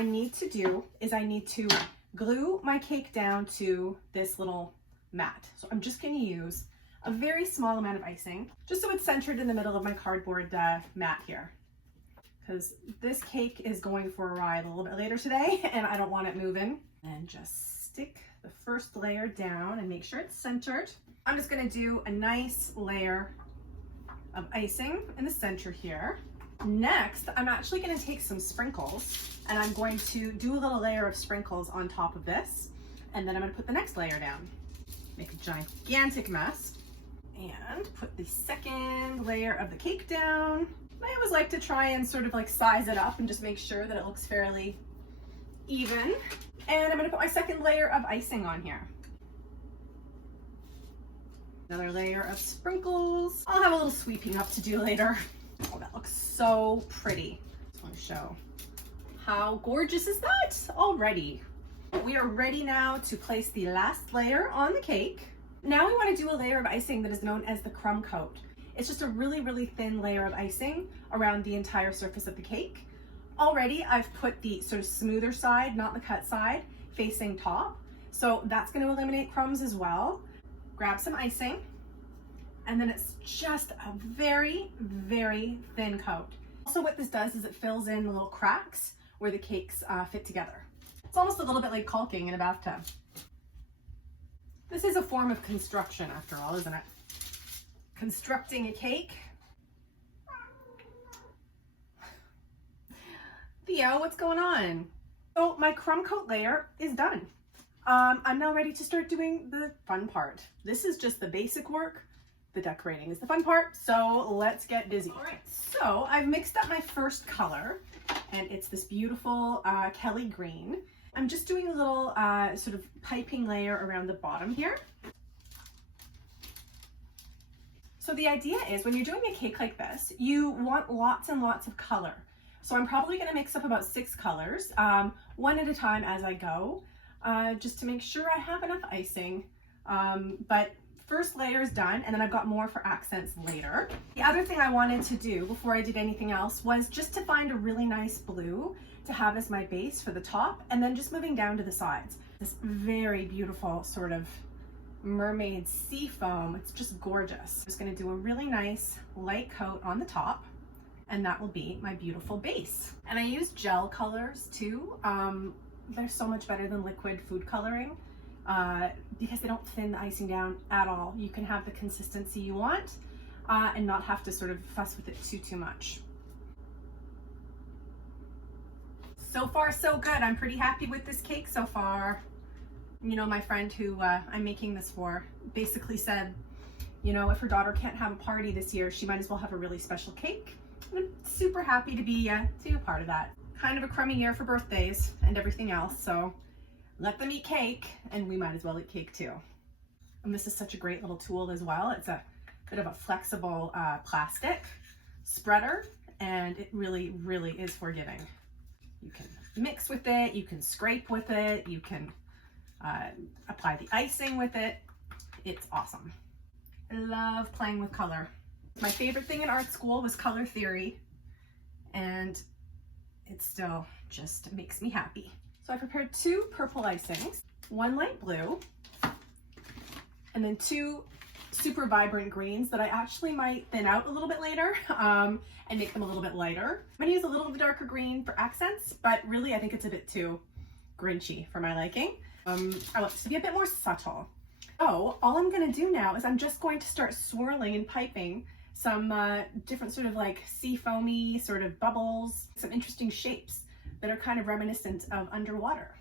I need to do is I need to glue my cake down to this little mat. So I'm just going to use a very small amount of icing, just so it's centered in the middle of my cardboard mat here. Because this cake is going for a ride a little bit later today and I don't want it moving. And just stick the first layer down and make sure it's centered. I'm just going to do a nice layer of icing in the center here. Next, I'm actually going to take some sprinkles and I'm going to do a little layer of sprinkles on top of this. And then I'm going to put the next layer down. Make a gigantic mess and put the second layer of the cake down. I always like to try and sort of like size it up and just make sure that it looks fairly even. And I'm going to put my second layer of icing on here. Another layer of sprinkles. I'll have a little sweeping up to do later. Oh, that looks so pretty. Just want to show how gorgeous is that already. We are ready now to place the last layer on the cake. Now we want to do a layer of icing that is known as the crumb coat. It's just a really, really thin layer of icing around the entire surface of the cake. Already I've put the sort of smoother side, not the cut side, facing top. So that's going to eliminate crumbs as well. Grab some icing, and then it's just a very, very thin coat. Also what this does is it fills in the little cracks where the cakes fit together. It's almost a little bit like caulking in a bathtub. This is a form of construction after all, isn't it? Constructing a cake. Theo, what's going on? So my crumb coat layer is done. I'm now ready to start doing the fun part. This is just the basic work. The decorating is the fun part, so let's get busy. All right, so I've mixed up my first color, and it's this beautiful Kelly green. I'm just doing a little sort of piping layer around the bottom here. So the idea is when you're doing a cake like this, you want lots and lots of color. So I'm probably going to mix up about 6 colors, one at a time as I go, just to make sure I have enough icing. But first layer is done, and then I've got more for accents later. The other thing I wanted to do before I did anything else was just to find a really nice blue to have as my base for the top, and then just moving down to the sides. This very beautiful sort of mermaid sea foam. It's just gorgeous. I'm just going to do a really nice light coat on the top, and that will be my beautiful base. And I use gel colors too. They're so much better than liquid food coloring because they don't thin the icing down at all. You can have the consistency you want and not have to sort of fuss with it too much. So far so good. I'm pretty happy with this cake so far. You know, my friend who I'm making this for basically said, you know, if her daughter can't have a party this year, she might as well have a really special cake. I'm super happy to be a part of that. Kind of a crummy year for birthdays and everything else, so let them eat cake and we might as well eat cake too. And this is such a great little tool as well. It's a bit of a flexible plastic spreader, and it really, really is forgiving. You can mix with it, you can scrape with it, you can apply the icing with it. It's awesome. I love playing with color. My favorite thing in art school was color theory, and it still just makes me happy. So I prepared 2 purple icings, 1 light blue, and then 2 super vibrant greens that I actually might thin out a little bit later and make them a little bit lighter. I'm gonna use a little of the darker green for accents, but really I think it's a bit too grinchy for my liking. I want this to be a bit more subtle. So all I'm gonna do now is I'm just going to start swirling and piping some different sort of like sea foamy sort of bubbles, some interesting shapes that are kind of reminiscent of underwater.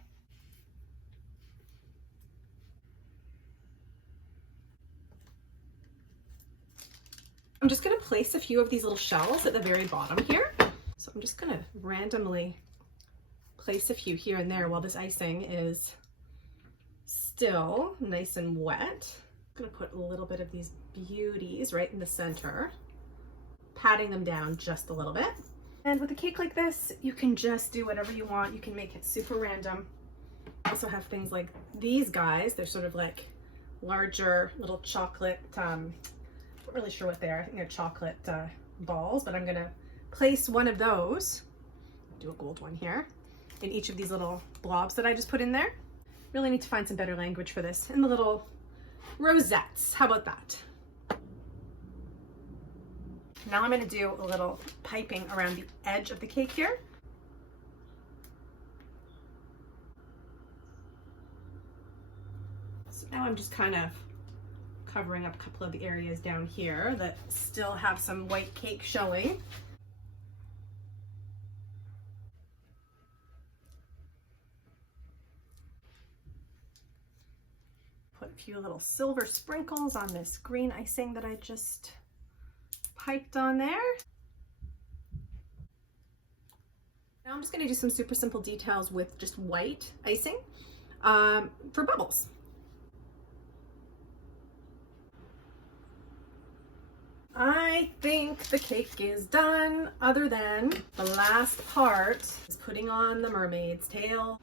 I'm just going to place a few of these little shells at the very bottom here. So I'm just going to randomly place a few here and there while this icing is still nice and wet. I'm going to put a little bit of these beauties right in the center, patting them down just a little bit. And with a cake like this, you can just do whatever you want. You can make it super random. I also have things like these guys. They're sort of like larger little chocolate, I'm not really sure what they are. I think they're chocolate balls, but I'm gonna place one of those, do a gold one here, in each of these little blobs that I just put in there. Really need to find some better language for this. And the little rosettes, how about that? Now I'm going to do a little piping around the edge of the cake here. So now I'm just kind of covering up a couple of the areas down here that still have some white cake showing. Put a few little silver sprinkles on this green icing that I just piped on there. Now I'm just going to do some super simple details with just white icing for bubbles. I think the cake is done, other than the last part is putting on the mermaid's tail.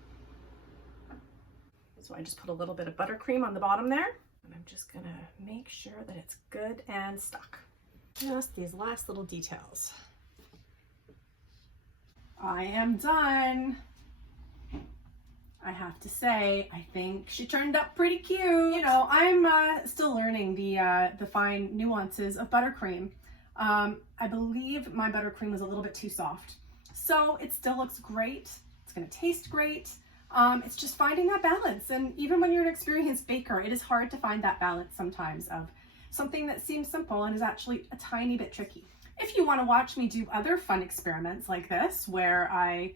So I just put a little bit of buttercream on the bottom there, and I'm just gonna make sure that it's good and stuck. Just these last little details. I am done. I have to say, I think she turned up pretty cute. You know, I'm still learning the fine nuances of buttercream. I believe my buttercream was a little bit too soft. So it still looks great. It's gonna taste great. It's just finding that balance. And even when you're an experienced baker, it is hard to find that balance sometimes of something that seems simple and is actually a tiny bit tricky. If you want to watch me do other fun experiments like this, where I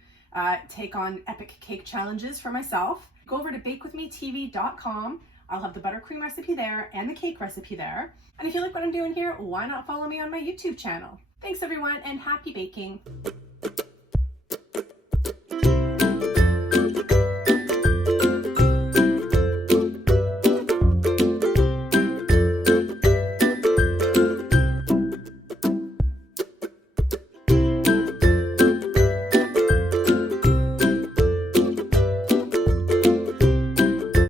take on epic cake challenges for myself, go over to bakewithmetv.com. I'll have the buttercream recipe there and the cake recipe there. And if you like what I'm doing here, why not follow me on my YouTube channel? Thanks everyone, and happy baking.